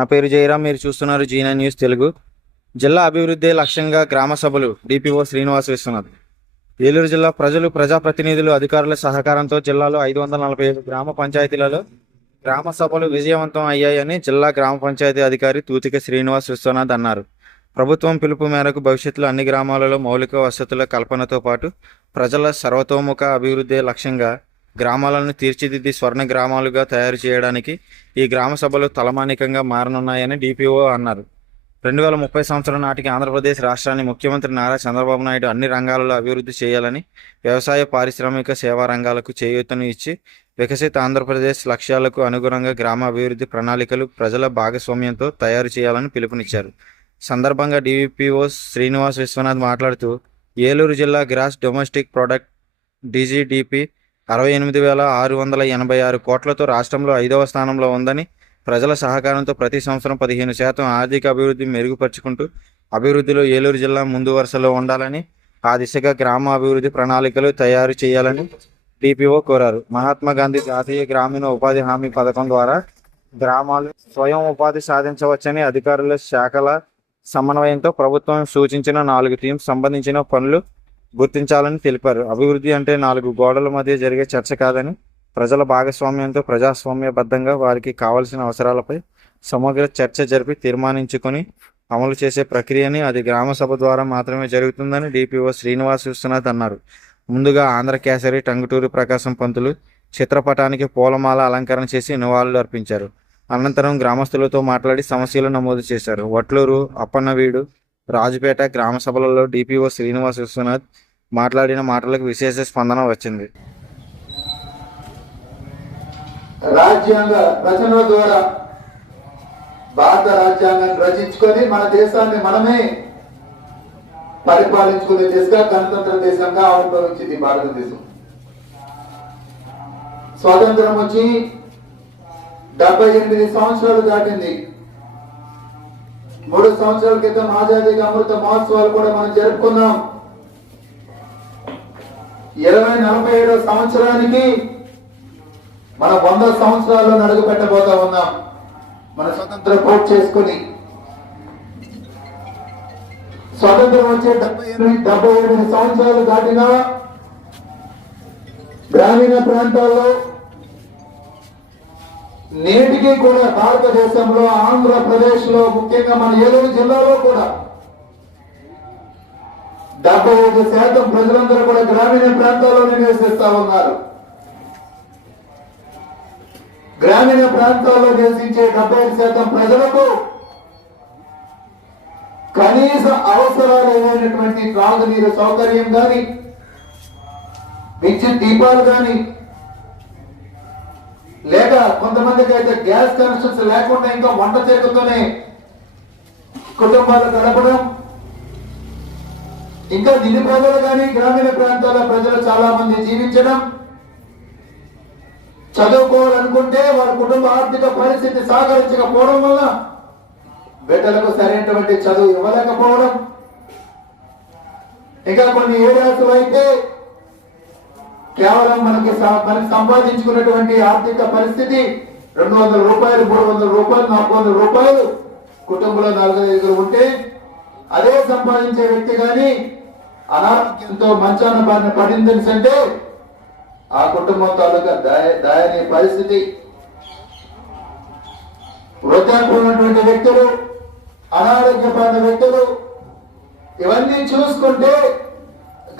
నా పేరు జయరాం మీరు చూస్తున్నారు జీనా న్యూస్ తెలుగు. జిల్లా అభివృద్ధి లక్ష్యంగా గ్రామ సభలు డిపిఓ శ్రీనివాస్ విశ్వనాథ్ ఏలూరు జిల్లా ప్రజలు ప్రజాప్రతినిధులు అధికారుల సహకారంతో జిల్లాలో ఐదు వందల నలభై ఐదు గ్రామ పంచాయతీలలో గ్రామ సభలు విజయవంతం అయ్యాయని జిల్లా గ్రామ పంచాయతీ అధికారి తూతిక శ్రీనివాస్ విశ్వనాథ్ అన్నారు. ప్రభుత్వం పిలుపు మేరకు భవిష్యత్తులో అన్ని గ్రామాలలో మౌలిక వసతుల కల్పనతో పాటు ప్రజల సర్వతోముఖ అభివృద్ధి లక్ష్యంగా గ్రామాలను తీర్చిదిద్ది స్వర్ణ గ్రామాలుగా తయారు చేయడానికి ఈ గ్రామ సభలు తలమానికంగా మారనున్నాయని డిపిఓ అన్నారు. రెండు వేల ముప్పై సంవత్సరం నాటికి ఆంధ్రప్రదేశ్ రాష్ట్రాన్ని ముఖ్యమంత్రి నారా చంద్రబాబు నాయుడు అన్ని రంగాలలో అభివృద్ధి చేయాలని వ్యవసాయ పారిశ్రామిక సేవా రంగాలకు చేయూతను ఇచ్చి వికసిత ఆంధ్రప్రదేశ్ లక్ష్యాలకు అనుగుణంగా గ్రామ అభివృద్ధి ప్రణాళికలు ప్రజల భాగస్వామ్యంతో తయారు చేయాలని పిలుపునిచ్చారు. సందర్భంగా డివిపిఓ శ్రీనివాస్ విశ్వనాథ్ మాట్లాడుతూ ఏలూరు జిల్లా గ్రాస్ డొమెస్టిక్ ప్రొడక్ట్ డీజీడిపి అరవై ఎనిమిది వేల ఆరు వందల ఎనభై ఆరు కోట్లతో రాష్ట్రంలో ఐదవ స్థానంలో ఉందని ప్రజల సహకారంతో ప్రతి సంవత్సరం పదిహేను శాతం ఆర్థిక అభివృద్ధి మెరుగుపరుచుకుంటూ అభివృద్ధిలో ఏలూరు జిల్లా ముందు వరుసలో ఉండాలని ఆ దిశగా గ్రామ అభివృద్ధి ప్రణాళికలు తయారు చేయాలని డిపిఓ కోరారు. మహాత్మా గాంధీ జాతీయ గ్రామీణ ఉపాధి హామీ పథకం ద్వారా గ్రామాలు స్వయం ఉపాధి సాధించవచ్చని అధికారుల శాఖల సమన్వయంతో ప్రభుత్వం సూచించిన నాలుగు టీమ్స్ సంబంధించిన పనులు గుర్తించాలని తెలిపారు. అభివృద్ధి అంటే నాలుగు గోడల మధ్య జరిగే చర్చ కాదని ప్రజల భాగస్వామ్యంతో ప్రజాస్వామ్యబద్ధంగా వారికి కావలసిన అవసరాలపై సమగ్ర చర్చ జరిపి తీర్మానించుకొని అమలు చేసే ప్రక్రియని అది గ్రామ సభ ద్వారా మాత్రమే జరుగుతుందని డిపిఓ శ్రీనివాస్ విశ్వనాథ్ అన్నారు. ముందుగా ఆంధ్ర కేసరి టంగుటూరి ప్రకాశం పంతులు చిత్రపటానికి పూలమాల అలంకరణ చేసి నివాళులు అర్పించారు. అనంతరం గ్రామస్తులతో మాట్లాడి సమస్యలు నమోదు చేశారు. వట్లూరు అప్పన్నవీడు రాజుపేట గ్రామ సభలలో డిపిఓ శ్రీనివాస్ విశ్వనాథ్ మాట్లాడిన మాటలకు విశేష స్పందన వచ్చింది. రాజ్యాంగ రచన ద్వారా భారత రాజ్యాంగాన్ని రచించుకొని మన దేశాన్ని మనమే పరిపాలించుకునే దిశగా గణతంత్ర దేశంగా ఆవిర్భవించింది భారతదేశం. స్వాతంత్రం వచ్చి డెబ్బై ఎనిమిది సంవత్సరాలు దాటింది. మూడు సంవత్సరాల క్రితం ఆజాదీకి అమృత మహోత్సవాలు కూడా మనం జరుపుకున్నాం. ఇరవై నలభై ఏడో సంవత్సరానికి మన వంద సంవత్సరాల్లో నడుగు పెట్టబోతా ఉన్నాం. మన స్వతంత్ర కోట్ చేసుకుని. స్వతంత్రం వచ్చే డెబ్బై ఎనిమిది డెబ్బై ఎనిమిది సంవత్సరాలు దాటినా గ్రామీణ ప్రాంతాల్లో నేటికి కూడా భారతదేశంలో ఆంధ్రప్రదేశ్లో ముఖ్యంగా మన ఏలూరు జిల్లాలో కూడా డెబ్బై ఐదు శాతం ప్రజలందరూ కూడా గ్రామీణ ప్రాంతాల్లోనే నివసిస్తా ఉన్నారు. గ్రామీణ ప్రాంతాల్లో నివసించే డెబ్బై ఐదు శాతం ప్రజలకు కనీస అవసరాలు ఏమైనటువంటి త్రాగునీరు సౌకర్యం కానీ విద్యుత్ దీపాలు కానీ లేక కొంతమందికి అయితే గ్యాస్ కనెక్షన్స్ లేకుండా ఇంకా వంట చేతుతోనే కుటుంబాలు గడపడం. ఇంకా నిధి ప్రజలు కానీ గ్రామీణ ప్రాంతాల ప్రజలు చాలా మంది జీవించడం. చదువుకోవాలనుకుంటే వారి కుటుంబ ఆర్థిక పరిస్థితి సహకరించకపోవడం వల్ల బిడ్డలకు సరైనటువంటి చదువు ఇవ్వలేకపోవడం. ఇంకా కొన్ని ఏరియాస్ అయితే కేవలం మనకి మనకి సంపాదించుకున్నటువంటి ఆర్థిక పరిస్థితి రెండు వందల రూపాయలు మూడు వందల రూపాయలు నాలుగు వందల రూపాయలు కుటుంబంలో నాలుగు ఐదుగురు ఉంటే అదే సంపాదించే వ్యక్తి కానీ అనారోగ్యంతో మంచాన బారిన పడిందని అంటే ఆ కుటుంబం తాలూకా దయ దయనీయ పరిస్థితి. వృద్ధాప్యం వ్యక్తులు అనారోగ్యపడిన వ్యక్తులు ఇవన్నీ చూసుకుంటే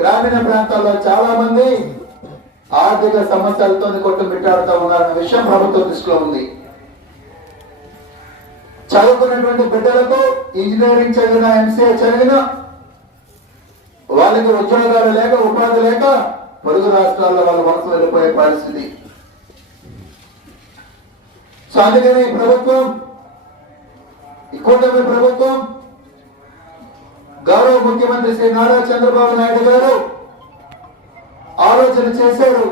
గ్రామీణ ప్రాంతాల్లో చాలా మంది ఆర్థిక సమస్యలతో కొట్టుమిట్టాడుతూ ఉన్నారన్న విషయం ప్రభుత్వం దృష్టిలో ఉంది. చదువుకున్నటువంటి బిడ్డలకు ఇంజనీరింగ్ చదివిన ఎంసీఏ చదివిన వాళ్ళకి ఉద్యోగాలు లేక ఉపాధి లేక పొరుగు రాష్ట్రాల్లో వాళ్ళ వలస వెళ్ళిపోయే పరిస్థితి. సో అందుకని ప్రభుత్వం ఈ కూటమి ప్రభుత్వం గౌరవ ముఖ్యమంత్రి శ్రీ నారా చంద్రబాబు నాయుడు గారు ఆలోచన చేశారు.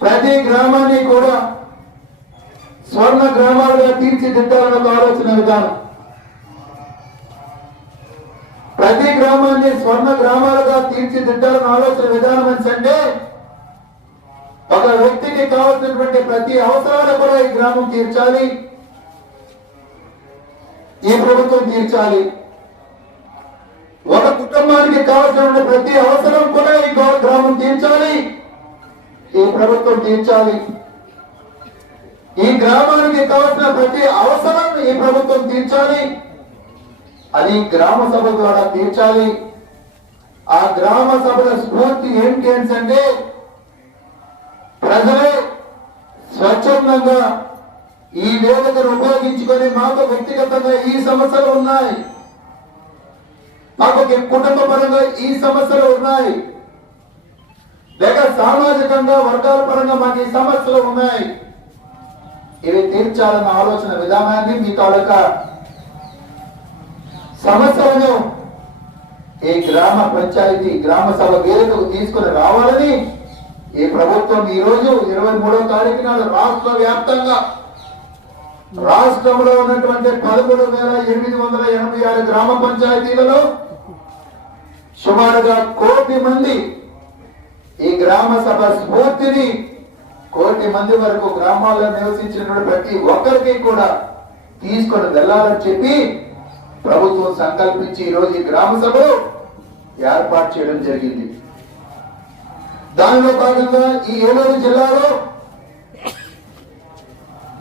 ప్రతి గ్రామాన్ని కూడా స్వర్ణ గ్రామాలుగా తీర్చిదిద్దాలన్న ఒక ఆలోచన విధానం. ప్రతి గ్రామాన్ని స్వర్ణ గ్రామాలుగా తీర్చిదిద్దాలన్న ఆలోచన విధానం అంటే ఒక వ్యక్తికి కావలసినటువంటి ప్రతి అవసరాలు కూడా ఈ గ్రామం తీర్చాలి. ఈ ప్రభుత్వం తీర్చాలి. గ్రామానికి కావాల్సిన ప్రతి అవసరం కూడా ఈ గ్రామం తీర్చాలి. ఈ ప్రభుత్వం తీర్చాలి. ఈ గ్రామానికి కావాల్సిన ప్రతి అవసరం ఈ ప్రభుత్వం తీర్చాలి. అది గ్రామ సభ ద్వారా తీర్చాలి. ఆ గ్రామ సభల స్ఫూర్తి ఏంటి అంటే ప్రజలే స్వచ్ఛందంగా ఈ వేదికను ఉపయోగించుకొని మాకు వ్యక్తిగతంగా ఈ సమస్యలు ఉన్నాయి. నాకు కుటుంబ పరంగా ఈ సమస్యలు ఉన్నాయి. లేక సామాజికంగా వర్గాల పరంగా మాకు ఈ సమస్యలు ఉన్నాయి. ఇవి తీర్చాలన్న ఆలోచన విధానాన్ని మీ తాలూకా సమస్యలను ఈ గ్రామ పంచాయతీ గ్రామ సభ వేదికకు తీసుకుని రావాలని ఈ ప్రభుత్వం ఈ రోజు ఇరవై మూడవ తారీఖు నాడు రాష్ట్ర వ్యాప్తంగా రాష్ట్రంలో ఉన్నటువంటి పదమూడు వేల ఎనిమిది వందల ఎనభై ఆరు గ్రామ పంచాయతీలలో సుమారుగా కోటి మంది ఈ గ్రామ సభ స్ఫూర్తిని కోటి మంది వరకు గ్రామాల్లో నివసించిన ప్రతి ఒక్కరికి కూడా తీసుకొని వెళ్ళాలని చెప్పి ప్రభుత్వం సంకల్పించి ఈరోజు రోజు ఈ గ్రామ సభలో ఏర్పాటు చేయడం జరిగింది. దానిలో భాగంగా ఈ ఏలూరు జిల్లాలో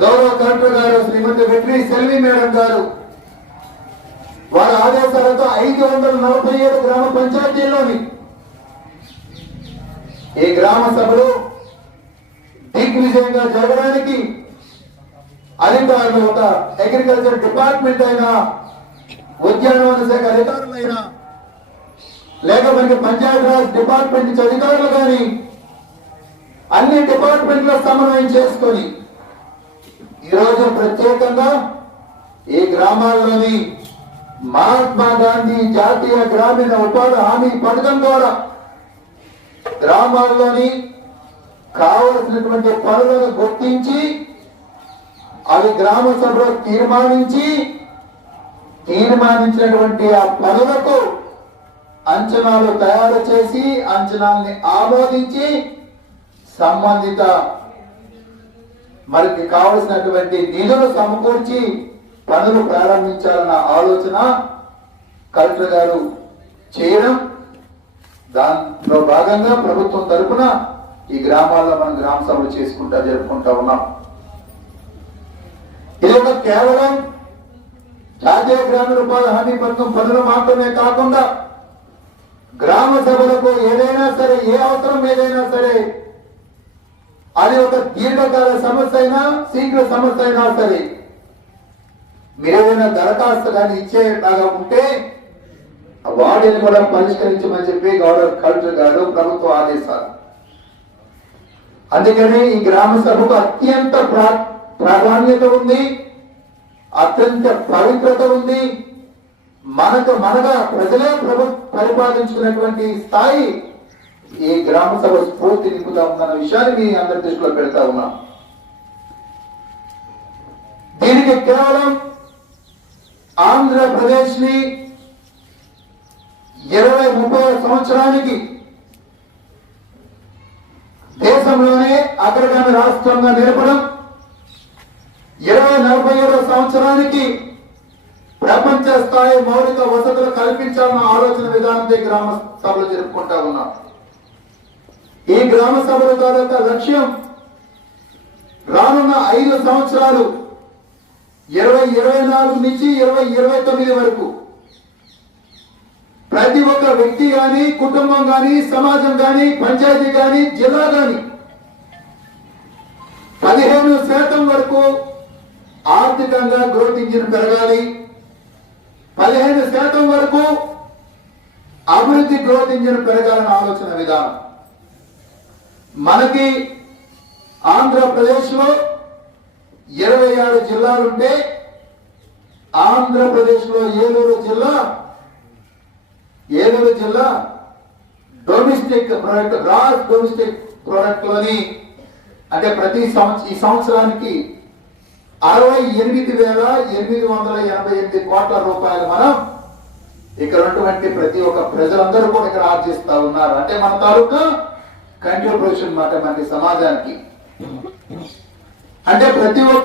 గౌరవ కలెక్టర్ గారు శ్రీమతి వెట్రి సెల్వి మేడం గారు వారి ఆదేశాలతో ఐదు వందల నలభై ఏడు గ్రామ పంచాయతీల్లోని ఈ గ్రామ సభలు దిగ్విజయంగా జరగడానికి అధికారులు ఒక అగ్రికల్చర్ డిపార్ట్మెంట్ అయినా ఉద్యానవన శాఖ అధికారులైనా లేక మనకి పంచాయతీరాజ్ డిపార్ట్మెంట్ నుంచి అధికారులు కానీ అన్ని డిపార్ట్మెంట్ల సమన్వయం చేసుకొని ఈరోజు ప్రత్యేకంగా ఈ గ్రామాల్లోని మహాత్మా గాంధీ జాతీయ గ్రామీణ ఉపాధి హామీ పథకం ద్వారా గ్రామాల్లోని కావలసినటువంటి పనులను గుర్తించి అవి గ్రామ సభలో తీర్మానించి తీర్మానించినటువంటి ఆ పనులకు అంచనాలు తయారు చేసి అంచనాల్ని ఆమోదించి సంబంధిత మనకి కావలసినటువంటి నిధులు సమకూర్చి పనులు ప్రారంభించాలన్న ఆలోచన కలెక్టర్ గారు చేయడం దాంట్లో భాగంగా ప్రభుత్వం తరఫున ఈ గ్రామాల్లో మనం గ్రామ సభలు చేసుకుంటా జరుపుకుంటా ఉన్నాం. ఇది ఒక కేవలం జాతీయ గ్రామీణ ఉపాధి హామీ పథకం పనులు మాత్రమే కాకుండా గ్రామ సభలకు ఏదైనా సరే ఏ అవసరం ఏదైనా సరే అది ఒక దీర్ఘకాల సమస్య అయినా శీఘ్ర సమస్య అయినా సరే మీరేదైనా దరఖాస్తు కానీ ఇచ్చేలాగా ఉంటే వాడిని వాటిని కూడా పరిష్కరించమని చెప్పి గౌరవ కలెక్టర్ గారు ప్రభుత్వ ఆదేశాలు. అందుకని ఈ గ్రామ సభకు అత్యంత ప్రా- ప్రాధాన్యత ఉంది అత్యంత పవిత్రత ఉంది. మనకు మనగా ప్రజలే ప్రభు పరిపాలించుకున్నటువంటి స్థాయి ఈ గ్రామ సభ స్ఫూర్తి నింపుతా ఉందన్న విషయాన్ని మీ అందరి దృష్టిలో పెడతా ఉన్నాం. దీనికి కేవలం ఆంధ్రప్రదేశ్ని ఇరవై ముప్పై సంవత్సరానికి దేశంలోనే అగ్రగామి రాష్ట్రంగా నిలపడం ఇరవై నలభై ఏడవ సంవత్సరానికి ప్రపంచ స్థాయి మౌలిక వసతులు కల్పించాలన్న ఆలోచన విధానంతో గ్రామ సభలు జరుపుకుంటా ఉన్నాం. ఈ గ్రామ సభల తాలూకా లక్ష్యం రానున్న ఐదు సంవత్సరాలు ఇరవై ఇరవై నాలుగు నుంచి ఇరవై ఇరవై తొమ్మిది వరకు. ప్రతి ఒక్క వ్యక్తి కానీ కుటుంబం కానీ సమాజం కానీ పంచాయతీ కానీ జిల్లా కానీ పదిహేను శాతం వరకు ఆర్థికంగా గ్రోత్ ఇంజిన్ పెరగాలి. పదిహేను శాతం వరకు అభివృద్ధి గ్రోత్ ఇంజిన్ పెరగాలని ఆలోచన విధానం. మనకి ఆంధ్రప్రదేశ్లో ఇరవై ఆరు జిల్లాలుంటే ఆంధ్రప్రదేశ్లో ఏలూరు జిల్లా ఏలూరు జిల్లా డొమెస్టిక్ ప్రొడక్ట్ గ్రాస్ డొమెస్టిక్ ప్రొడక్ట్లోని అంటే ప్రతి సంవత్సరం ఈ సంవత్సరానికి అరవై ఎనిమిది వేల ఎనిమిది వందల ఎనభై ఎనిమిది కోట్ల రూపాయలు మనం ఇక్కడ ఉన్నటువంటి ప్రతి ఒక్క ప్రజలందరూ కూడా ఇక్కడ ఆర్జిస్తా ఉన్నారు. అంటే మన తాలూకా కంట్రిబ్యూషన్ మాట మనకి సమాజానికి. అంటే ప్రతి ఒక్క